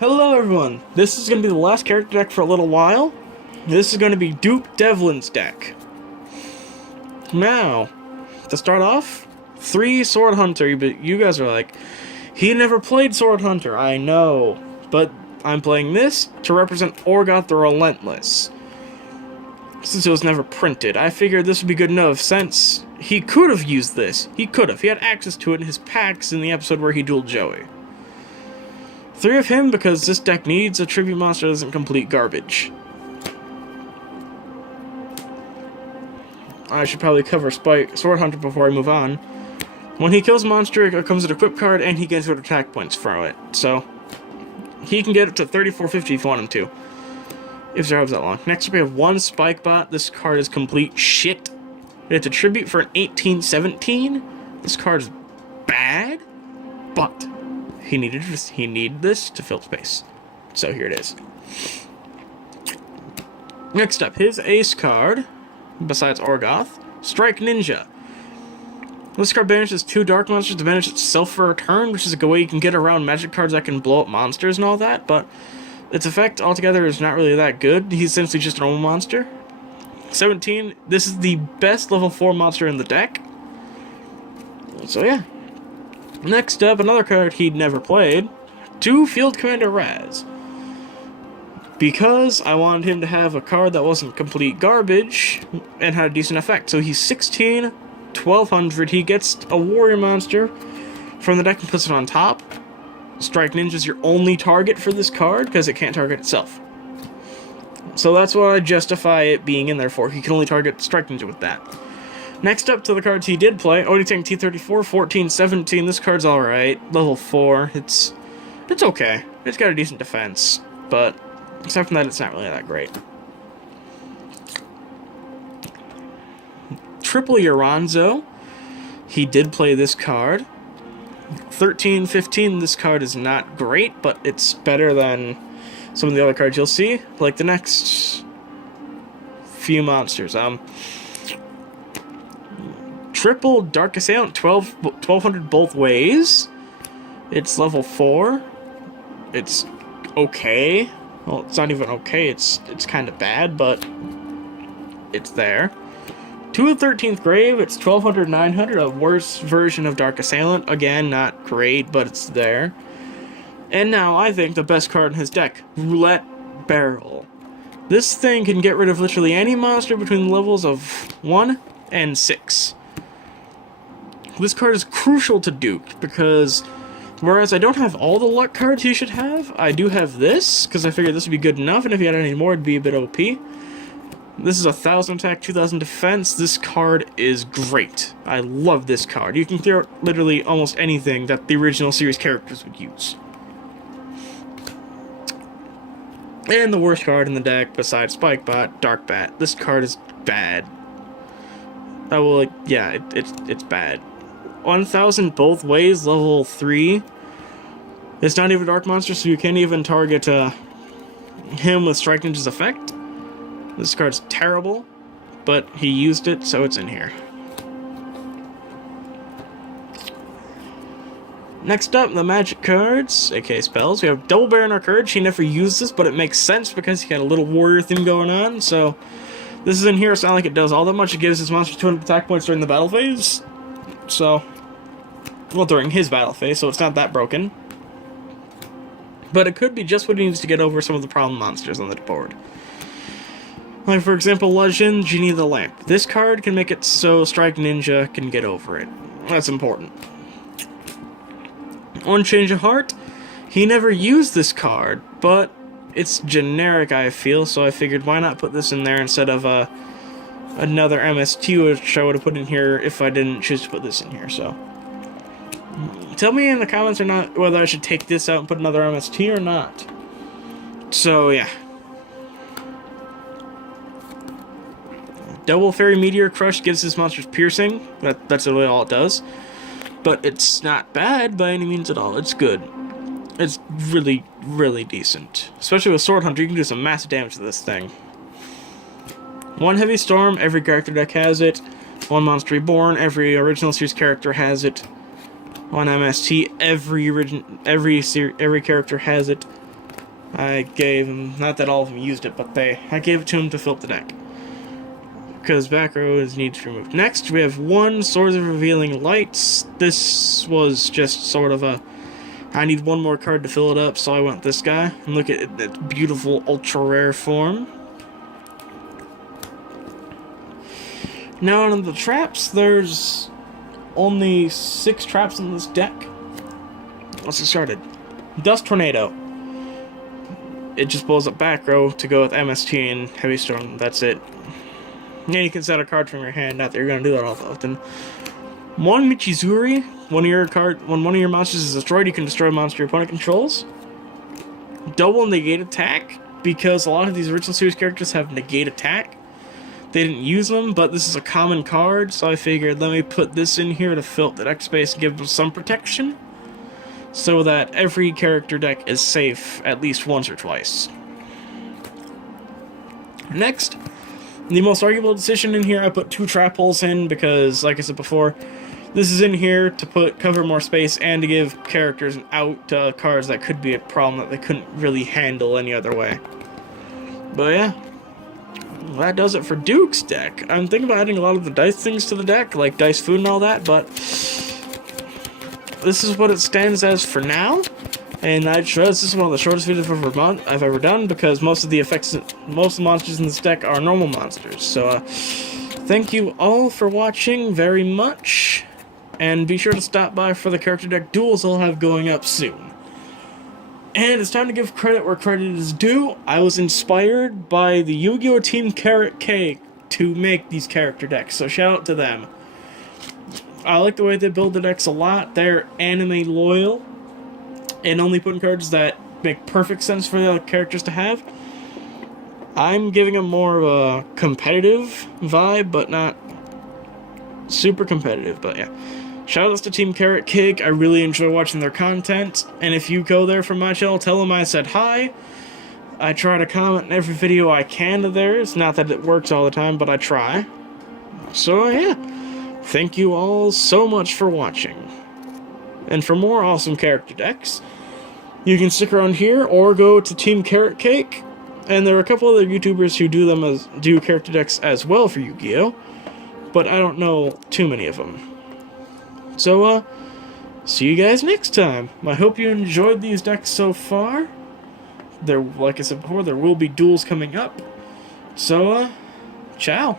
Hello everyone, this is going to be the last character deck for a little while. This is going to be Duke Devlin's deck. Now, to start off, 3 Sword Hunter, but you guys are like, he never played Sword Hunter, I know, but I'm playing this to represent Orgoth the Relentless. Since it was never printed, I figured this would be good enough since he could have used this. He had access to it in his packs in the episode where he dueled Joey. 3 of him because this deck needs a tribute monster that isn't complete garbage. I should probably cover Sword Hunter before I move on. When he kills a monster, it comes with an equip card and he gets good attack points from it. So, he can get up to 3450 if you want him to. If it survives that long. Next up we have 1 Spike Bot. This card is complete shit. It's a tribute for an 1817. This card is bad, but he needed this to fill space. So here it is. Next up, his ace card, besides Orgoth, Strike Ninja. This card banishes 2 dark monsters to banish itself for a turn, which is a good way you can get around magic cards that can blow up monsters and all that, but its effect altogether is not really that good. He's essentially just a normal monster. 17, this is the best level 4 monster in the deck. So yeah. Next up, another card he'd never played, 2 Field Commander Raz. Because I wanted him to have a card that wasn't complete garbage and had a decent effect. So he's 16, 1200, he gets a warrior monster from the deck and puts it on top. Strike Ninja is your only target for this card because it can't target itself. So that's what I justify it being in there for. He can only target Strike Ninja with that. Next up to the cards he did play, Odie Tank T34, 14, 17. This card's alright. Level 4. It's okay. It's got a decent defense, but except from that, it's not really that great. Triple Uranzo. He did play this card. 13, 15. This card is not great, but it's better than some of the other cards you'll see, like the next few monsters. Triple Dark Assailant, 1200 both ways. It's level 4. It's okay. Well, it's not even okay, it's kind of bad, but it's there. 2 of 13th Grave, it's 1200, 900, a worse version of Dark Assailant. Again, not great, but it's there. And now, I think the best card in his deck, Roulette Barrel. This thing can get rid of literally any monster between the levels of 1 and 6. This card is crucial to Duke, because whereas I don't have all the luck cards he should have, I do have this, because I figured this would be good enough, and if he had any more, it'd be a bit OP. This is 1000 attack, 2000 defense. This card is great. I love this card. You can clear out literally almost anything that the original series characters would use. And the worst card in the deck, besides Spikebot, Dark Bat. This card is bad. I will, yeah, it's bad. 1000 both ways, level 3. It's not even a dark monster, so you can't even target him with Strike Ninja's effect. This card's terrible, but he used it, so it's in here. Next up, the magic cards, aka spells. We have Double Baron or Courage. He never used this, but it makes sense because he had a little warrior theme going on, so this is in here. It's not like it does all that much. It gives his monster 200 attack points during the battle phase. So, well, during his battle phase, so it's not that broken. But it could be just what he needs to get over some of the problem monsters on the board. Like, for example, Legend, Genie the Lamp. This card can make it so Strike Ninja can get over it. That's important. On Change of Heart, he never used this card, but it's generic, I feel, so I figured why not put this in there instead of another MST, which I would have put in here if I didn't choose to put this in here, so. Tell me in the comments or not whether I should take this out and put another MST or not. So, yeah. Double Fairy Meteor Crush gives his monsters piercing. That's really all it does. But it's not bad by any means at all. It's good. It's really, really decent. Especially with Sword Hunter, you can do some massive damage to this thing. 1 Heavy Storm, every character deck has it. 1 Monster Reborn, every original series character has it. on MST. Every character has it. I gave him, not that all of them used it, but I gave it to him to fill up the deck. Because back row needs to be removed. Next, we have one Swords of Revealing Lights. This was just sort of a, I need one more card to fill it up, so I went this guy. And look at its beautiful ultra rare form. Now on the traps, there's only 6 traps in this deck. Let's get started. Dust Tornado. It just blows up back row to go with MST and Heavy Storm. That's it. Yeah, you can set a card from your hand. Not that you're gonna do that all often. One Michizuri. When one of your monsters is destroyed, you can destroy a monster your opponent controls. Double negate attack, because a lot of these original series characters have negate attack. They didn't use them, but this is a common card, so I figured let me put this in here to fill up the deck space and give them some protection, so that every character deck is safe at least once or twice. Next, the most arguable decision in here, I put 2 trap holes in because, like I said before, this is in here to cover more space and to give characters an out to cards that could be a problem that they couldn't really handle any other way. But yeah, that does it for Duke's deck. I'm thinking about adding a lot of the dice things to the deck, like dice food and all that, but this is what it stands as for now. And I trust this is one of the shortest videos I've ever done, because most of the monsters in this deck are normal monsters. So, thank you all for watching very much, and be sure to stop by for the character deck duels I'll have going up soon. And it's time to give credit where credit is due. I was inspired by the Yu-Gi-Oh! Team Carrot Cake to make these character decks, so shout out to them. I like the way they build the decks a lot. They're anime loyal, and only putting cards that make perfect sense for the other characters to have. I'm giving them more of a competitive vibe, but not super competitive, but yeah. Shoutouts to Team Carrot Cake. I really enjoy watching their content, and if you go there from my channel, tell them I said hi. I try to comment in every video I can of theirs. Not that it works all the time, but I try. So yeah, thank you all so much for watching. And for more awesome character decks, you can stick around here or go to Team Carrot Cake. And there are a couple other YouTubers who do character decks as well for Yu-Gi-Oh! But I don't know too many of them. So, see you guys next time. I hope you enjoyed these decks so far. Like I said before, there will be duels coming up. So, ciao.